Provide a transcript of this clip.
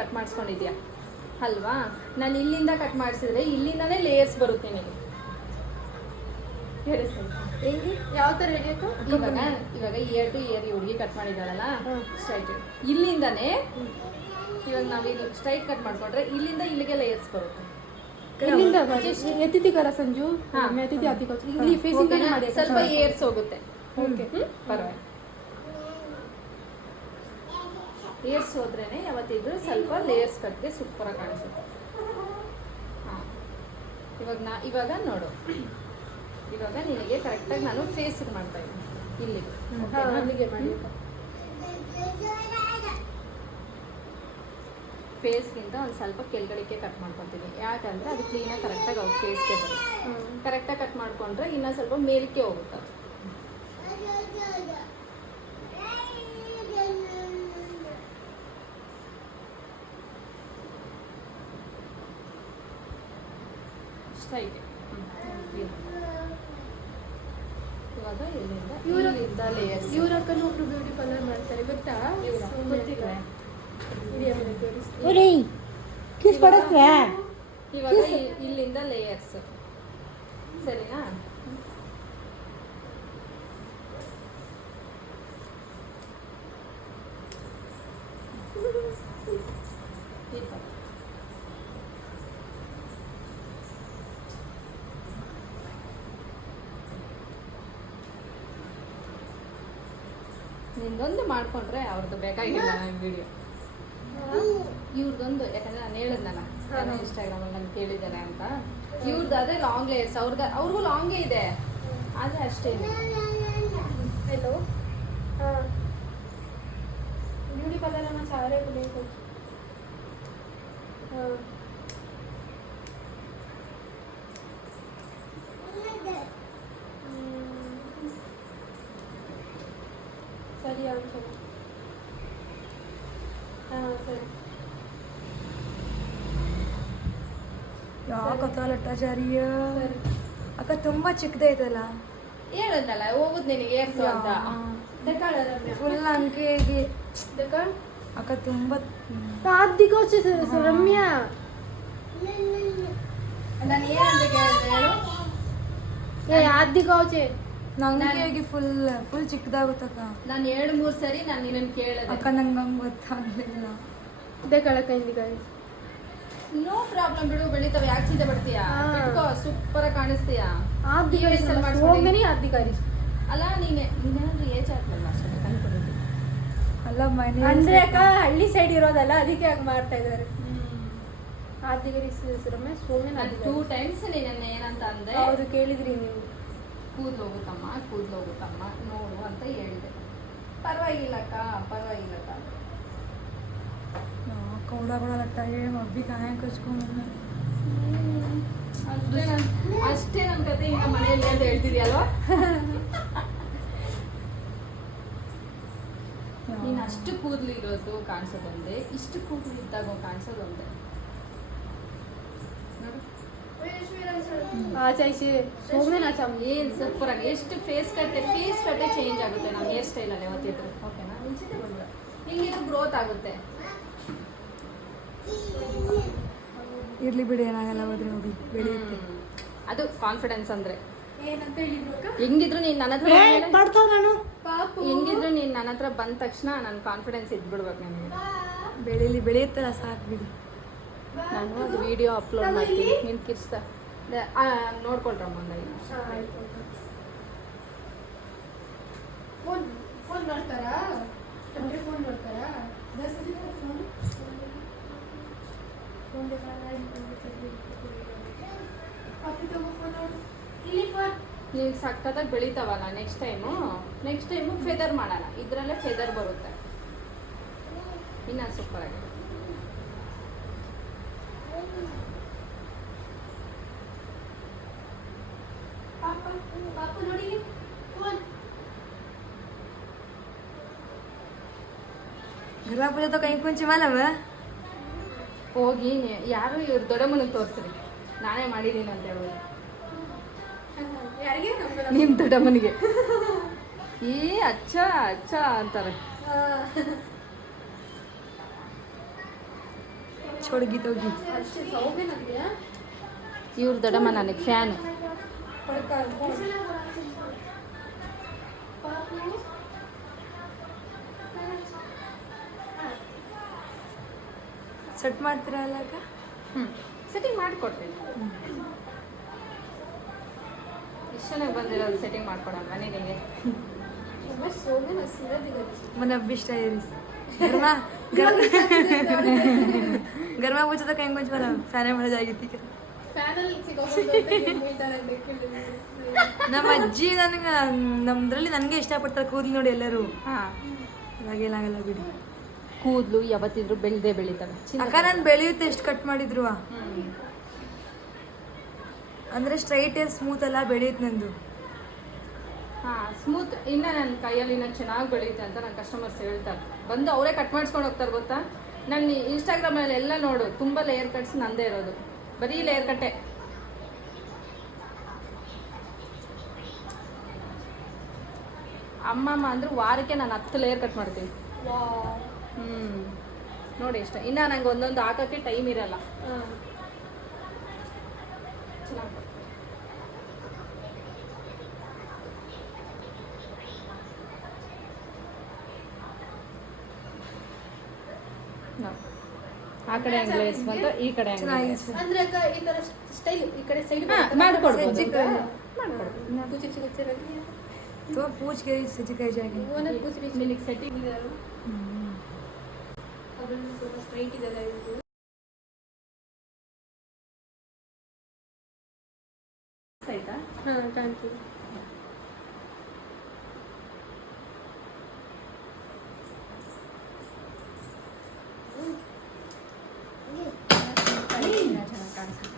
Cut ಮಾಡಿಸ್ಕೊಂಡಿದ್ಯಾ ಅಲ್ವಾ. ನಾನು ಇಲ್ಲಿಂದ ಕಟ್ ಮಾಡಿಸಿದ್ರೆ ಇಲ್ಲಿಂದನೇ ಲೇಯರ್ಸ್ ಬರುತ್ತೆ ನಿಮಗೆ. ಹೆಂಗೆ ಯಾವ ಥರ ಹಿಡಿಯೋದು? ಇವಾಗ ಇಯರ್ ಟು ಇಯರ್ ಈ ಹುಡುಗಿ ಕಟ್ ಮಾಡಿದಾಳಲ್ಲ ಸ್ಟ್ರೈಟ್, ಇಲ್ಲಿಂದಾನೇ ಇವಾಗ ನಾವೀಗ ಸ್ಟ್ರೈಟ್ ಕಟ್ ಮಾಡ್ಕೊಂಡ್ರೆ ಇಲ್ಲಿಂದ ಇಲ್ಲಿಗೆ ಲೇಯರ್ಸ್ ಬರುತ್ತೆ. ಇಲ್ಲಿಂದ ಎತ್ತಿತಿ ಕರ ಸಂಜು ಎತ್ತಿತಿ ಅತ್ತಿಕೋ ಇಲ್ಲಿ ಫೇಸಿಂಗ್ ಮಾಡಿ ಸ್ವಲ್ಪ ಏರ್ಸ್ ಹೋಗುತ್ತೆ. ಓಕೆ ಪರವಾಗಿಲ್ಲ, ಏರ್ಸ್ ಹೋದ್ರೇನೆ ಯಾವತ್ತಿದ್ರು ಸ್ವಲ್ಪ ಲೇಯರ್ಸ್ ಕಟ್ಗೆ ಸೂಪರಾಗಿ ಕಾಣಿಸುತ್ತೆ. ಇವಾಗ ನೋಡು, ಇವಾಗ ನಿನಗೆ ಕರೆಕ್ಟಾಗಿ ನಾನು ಫೇಸಿಗೆ ಮಾಡ್ತಾ ಇದ್ದೀನಿ. ಇಲ್ಲಿಗೆ ಅಲ್ಲಿಗೆ ಮಾಡಿ ಫೇಸ್ಗಿಂತ ಒಂದು ಸ್ವಲ್ಪ ಕೆಳಗಡೆಗೆ ಕಟ್ ಮಾಡ್ಕೊತೀನಿ. ಯಾಕಂದರೆ ಅದು ಕ್ಲೀನಾಗಿ ಕರೆಕ್ಟಾಗಿ ಅವ್ರ ಫೇಸ್ಗೆ ಬರುತ್ತೆ. ಕರೆಕ್ಟಾಗಿ ಕಟ್ ಮಾಡಿಕೊಂಡ್ರೆ ಇನ್ನೂ ಸ್ವಲ್ಪ ಮೇಲಕ್ಕೆ ಹೋಗುತ್ತೆ ಅದು. ಸ್ಟ್ರೈಟ್ ಇವಾಗ ಇಲ್ಲಿಂದ ಲೇಯರ್ಸ್. ಇವ್ರ ಅಕ್ಕನೂ ಒಬ್ರು ಬ್ಯೂಟಿ ಪಾರ್ಲರ್ ಮಾಡ್ತಾರೆ ಗೊತ್ತಾ? ಗೊತ್ತಿಲ್ಲ. ಇವಾಗ ಇಲ್ಲಿಂದ ಲೇಯರ್ಸ್ ಸರಿನಾ? ನಿಂದೊಂದು ಮಾಡ್ಕೊಂಡ್ರೆ ಅವ್ರದ್ದು ಬೇಕಾಗಿಲ್ಲ ನಂಗೆ ವಿಡಿಯೋ. ಇವ್ರದ್ದೊಂದು, ಯಾಕಂದ್ರೆ ನಾನು ಹೇಳಿದ್ನಲ್ಲ ನಾನು ಇನ್ಸ್ಟಾಗ್ರಾಮಲ್ಲಿ ನಾನು ಕೇಳಿದ್ದೇನೆ ಅಂತ. ಇವ್ರದ್ದು ಅದೇ ಲಾಂಗ್ ಲೇಯರ್ಸ್, ಅವ್ರಿಗೂ ಲಾಂಗೇ ಇದೆ ಆದರೆ ಅಷ್ಟೇ. హలో బ్యూటీ పార్లర్ అన్న చాలా లేదు. ಸರಿ ಆಯ್ತು ಸರಿ. ಯಾಕೆ ಲೆಟ್ಟಾಚಾರಿಯ ಅಕ್ಕ ತುಂಬಾ ಚಿಕ್ಕದೈತಲ್ಲ. ಹೇಳದ್ನಲ್ಲ ಹೋಗುದು ನಿನಗೆ ಏರ್ಸು ಅಂತ. ಫುಲ್ ಅಂಕೆಗೆ ಅಕ್ಕ ತುಂಬಾ ಆದಿಗೆ వచ్చేసి ರಮ್ಯ ನಾನು ಏನಂತ ಕೇಳಿದೆ ಹೇಳು? ಆದಿಗೆ వచ్చే ನಂಗೆ ಫುಲ್ ಚಿಕ್ಕದಾಗುತ್ತಕ್ಕ. ನಾನು 2-3 ಸರಿ ನಾನು ನಿನ್ನನ್ನು ಕೇಳಿದೆ ಅಕ್ಕ ನಂಗೆ ಹಂಗೆ ಗೊತ್ತಾಗಲಿಲ್ಲ. ಕಳಕೈಂದಿ ಗಾಯ್ಸ್. ನೋ ಪ್ರಾಬ್ಲಮ್ ಬಿಡು, ಬೆಳಿತಾವೆ. ಯಾಕೆ ಚಿಂತೆ ಪಡ್ತೀಯಾ? ಬಿಟ್ಕೋ, ಸೂಪರ್ ಆಗಿ ಕಾಣಿಸ್ತೀಯಾ. ಹೋಗನಿ ಅಧಿಕಾರಿ ಅಲ್ಲ ನೀನೇನಾದ್ರೂ ಏಜ್ ಆಗ್ಲಿಲ್ಲ ಅಷ್ಟೇ ಕನ್ಕೊಂಡಿದ್ದೆ ಅಲ್ಲ ಮನೆ ಅಂದ್ರೆ ಅಕ್ಕ ಹಳ್ಳಿ ಸೈಡ್ ಇರೋದಲ್ಲ, ಅದಕ್ಕೆ ಹಾಗೆ ಮಾಡ್ತಾ ಇದ್ದಾರೆ. ಆದಿಗರಿ ರಮೇಶ್ ಸೋಮೇನ್ 2 ಟೈಮ್ಸ್ ನೀನನ್ನ ಏನಂತ ಅಂದೆ, ಅವ್ರು ಕೇಳಿದ್ರಿ ನೀವು ಕೂದಲು ಹೋಗುತ್ತಮ್ಮ ನೋಡು ಅಂತ ಹೇಳಿದೆ. ಪರವಾಗಿಲ್ಲಕ್ಕ ಕೌಡಗಳ ಅಬ್ಬಿ ಕಾಯ ಕಚ್ಕೊಂಡು ಅಷ್ಟೇ ನನ್ನ ಕತೆ. ಈಗ ಮನೆಯಲ್ಲಿ ಅಂತ ಹೇಳ್ತಿದ್ಯಲ್ವಾ? ನೀನು ಅಷ್ಟು ಕೂದಲು ಇರೋದು ಕಾಣಿಸೋದೊಂದೇ, ಇಷ್ಟು ಕೂದಲು ಇದ್ದಾಗ ಕಾಣಿಸೋದೊಂದೇ. ಏನು ಸೂಪರ್ ಆಗಿ ಎಷ್ಟು ಫೇಸ್ ಕಟ್ಟೆ ಚೇಂಜ್ ಆಗುತ್ತೆ ನಮ್ಮ ಹೇರ್ ಸ್ಟೈಲಲ್ಲಿ ಯಾವತ್ತಿದ್ರು. ಓಕೆನಾ? ಮುಂಚೆನೇ ಬಂದ ಹಿಂಗಿದು ಗ್ರೋತ್ ಆಗುತ್ತೆ. ಇರ್ಲಿ ಬಿಡಿ, ಏನಾಗಲ್ಲ, ಹೋದ್ರೆ ಹೋಗಿ ಬೆಳೆಯುತ್ತೆ. ಅದು ಕಾನ್ಫಿಡೆನ್ಸ್ ಅಂದ್ರೆ. ಏನಂತ ಹೇಳಿದ್ರು? ಹೆಂಗಿದ್ರು ನೀನು ನನ್ನ ಹತ್ರ ಬಂದ ತಕ್ಷಣ ನನ್ನ ಕಾನ್ಫಿಡೆನ್ಸ್ ಇದ್ಬಿಡ್ಬೇಕು ನನಗೆ. ಬೆಳೆಯುತ್ತಲ್ಲ ಸಾಕು ಬಿಡಿ. ನಾನು ಅದು ವಿಡಿಯೋ ಅಪ್ಲೋಡ್ ಮಾಡ್ತೀನಿ, ನೀನು ಕಿರ್ಸ್ತಾ ನೋಡ್ಕೊಳ್ರಮ್ಮ ಒಂದು 5 ನಿಮಿಷ. ಫೋನ್ ಮಾಡ್ತಾರಾ? ಫೋನ್ ಮಾಡ್ತಾರಾ? ನೀನು ಸಕ್ಕತ್ತಾಗಿ ಬೆಳಿತಾವಲ್ಲ. ನೆಕ್ಸ್ಟ್ ಟೈಮು ಫೆದರ್ ಮಾಡೋಣ. ಇದರಲ್ಲೇ ಫೆದರ್ ಬರುತ್ತೆ, ಇನ್ನು ಸೂಪರ್ ಆಗಿದೆ. ಗೃಹ ಪೂಜೆ ತೊ ಕೈ ಕುಂಚಿ ಮಲವ ಹೋಗಿ ಯಾರು ಇವ್ರ ದೊಡ್ಡಮ್ಮನಿಗೆ ತೋರಿಸ್ರಿ, ನಾನೇ ಮಾಡಿದ್ದೀನಿ ಅಂತ ಹೇಳೋದು. ನಿಮ್ಮ ದೊಡ್ಡಮ್ಮನಿಗೆ ಅಚ್ಚ ಅಂತಾರೆ. छोड़ गीत होगी ಅಷ್ಟೇ ಸೌಗೆ ನನಗೆ ಇವ್ರ ದೊಡ್ಡಮ್ಮ ನನಗೆ ಫ್ಯಾನು. ಸೆಟ್ ಮಾಡ್ತೀರಲ್ಲ ಅಕ್ಕ ಸೆಟ್ಟಿಂಗ್ ಮಾಡಿಕೊಡ್ತೀನಿ. ಇಷ್ಟು ಚೆನ್ನಾಗಿ ಬಂದಿರೋದು ಸೆಟ್ಟಿಂಗ್ ಮಾಡ್ಕೊಡಲ್ವಾ ನಿನಗೆ? ಸೌಗೆ ನಸೀರ ದಿಗತ್ मन अब भी स्टाइलिश गर्मा गर्मा पूछा तो कहीं कुछ बना फैने मर जाएगी ठीक है ಫ್ಯಾನಲ್ಲಿ ಸಿಗೋದು ಹೇಳ್ತಾರೆ ನಮ್ಮ ಅಜ್ಜಿ ನನಗೆ ನಮ್ದ್ರಲ್ಲಿ ನನಗೆ ಇಷ್ಟಪಡ್ತಾರೆ ಕೂದಲು ನೋಡಿ ಎಲ್ಲರೂ ಹಾಂ, ಹಾಗೇನಾಗಲ್ಲ ಬಿಡಿ. ಕೂದಲು ಯಾವತ್ತಿದ್ರು ಬೆಳೆದೇ ಬೆಳಿತವೆ. ಅಕ್ಕ ನಾನು ಬೆಳೆಯುತ್ತೆ ಎಷ್ಟು ಕಟ್ ಮಾಡಿದ್ರು ಅಂದರೆ ಸ್ಟ್ರೈಟ್ ಸ್ಮೂತ್ ಎಲ್ಲ ಬೆಳೆಯುತ್ತೆ ನಂದು. ಹಾಂ, ಸ್ಮೂತ್ ಇನ್ನು ನನ್ನ ಕೈಯಲ್ಲಿ ಇನ್ನೂ ಚೆನ್ನಾಗಿ ಬೆಳೆಯುತ್ತೆ ಅಂತ ನನ್ನ ಕಸ್ಟಮರ್ಸ್ ಹೇಳ್ತಾರೆ. ಬಂದು ಅವರೇ ಕಟ್ ಮಾಡಿಸ್ಕೊಂಡು ಹೋಗ್ತಾರೆ ಗೊತ್ತಾ. ನನ್ನ ಇನ್ಸ್ಟಾಗ್ರಾಮಲ್ಲಿ ಎಲ್ಲ ನೋಡು, ತುಂಬ ಲೇಯರ್ ಕಟ್ಸ್ ನಂದೇ ಇರೋದು, ಬರೀ ಲೇಯರ್ ಕಟ್ಟೆ. ಅಮ್ಮಮ್ಮ ಅಂದ್ರೆ ವಾರಕ್ಕೆ ನಾನು 10 ಲೇಯರ್ ಕಟ್ ಮಾಡ್ತೀನಿ. ನೋಡಿ ಇಷ್ಟ. ಇನ್ನು ನಂಗೆ ಒಂದೊಂದು ಹಾಕೋಕ್ಕೆ ಟೈಮ್ ಇರಲ್ಲ. ಚೆನ್ನಾಗಿ ಆ ಕಡೆ ಅಂಗ್ಲೇಸ್ ಬಂತು, ಈ ಕಡೆ ಅಂಗ್ಲೇಸ್ ಅಂದ್ರೆ ಅಕ್ಕ ಈ ತರ ಸ್ಟೈಲ್ ಈ ಕಡೆ ಸೈಡ್ ಮಾಡ್ಕೊಡ್ಬೋದು. तो पूछ के सच्ची कह जाएगी ನಿನಗೆ ಸೆಟ್ಟಿಂಗ್ ಇದೆ ಅದ್ರಲ್ಲಿ ಸ್ವಲ್ಪ ಸ್ಟ್ರೈಟ್ ಇದೆಲ್ಲ ಇದು ಆಯ್ತಾ? ಹಾಂ ಕಾಣ್ತೀವಿ. ಚೆನ್ನಾಗಿ ಕಾಣಿಸುತ್ತೆ.